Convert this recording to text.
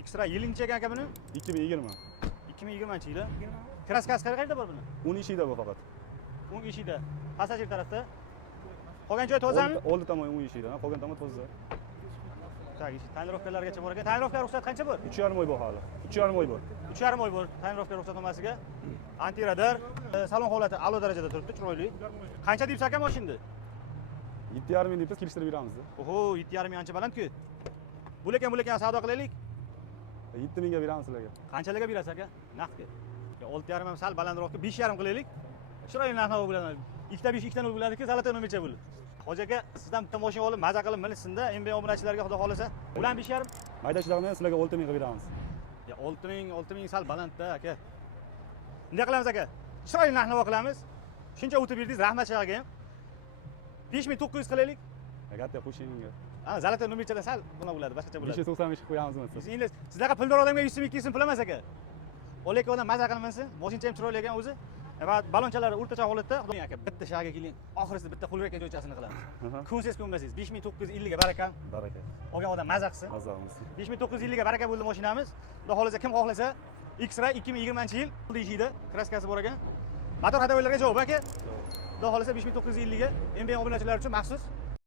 X-ray yilinchi ekan aka buni? 2020. 2020-yil. Kraskasi qayerda bor buni? 10 ishida bu faqat. 10 ishida. Passajir tarafda. Qolgan joy tozami? Oldi tomon 10 ishida, qolgan tomon toza. Tak, tonirovkalargacha bor ekan. Tonirovka ruxsat qancha bor? 3,5 oy bor hali. 3,5 oy bor. 3,5 oy bor. Tonirovka ruxsatnomasiga. Antiradar, salon holati a'lo darajada turibdi, chiroyli. Qancha deysiz aka mashinani? 7,5 ming deb kelishtirib beramiz. Oho, 7,5 ming ancha baland-ku. Bulekan savdo qilaylik. 7 mingga beramiz sizlarga. Qanchalarga berasiz aka? Naqdga. 6,5 ham sal balandroqqa 5,5 qilaylik. Chiroyli narx-navo bilan. Ikkita 5 ikkita 0 bo'ladiki, zalatan nimacha bo'ldi. Hoji aka, sizdan bitta mashina olib, maza qilib minishsinda, MB obunachilarga xudo xolasa. Ulan 5,5. Maydachilarni ham sizlarga 6 mingga beramiz. Ya 6 ming sal balandda aka. Bunday qilamiz aka. Chiroyli narx-navo qilamiz. Shuncha o'tib berdingiz, rahmat shag'aga ham. 5900 qilaylik. Agarda qo'shingga. Zalatan nimachalar sal buna bo'ladi, boshqacha bo'ladi. 595 qo'yamiz mana. Endi sizlarga puldor odamga 100 ming 200 ming pul emas aka. Oleka odam maza qilminsin, mashinacha ham chiroyli ekan o'zi. Va balonchalar o'rtacha holatda, xudo aka bitta shag'aga keling. Oxirisida bitta qo'lga joychasini qilamiz. Kunsiz ko'nmasiz. 5950 ga baraka. Baraka. Olgan odam maza qilsin. Maza qilsin. 5950 ga baraka bo'ldi mashinamiz. Xudo xolasa kim xohlasa X-Ray 2020-yil deyishida, kraskasi bor ekan. Motor xatolarga javob aka. Xudo xolasa 5950 ga MB obunachilar uchun maxsus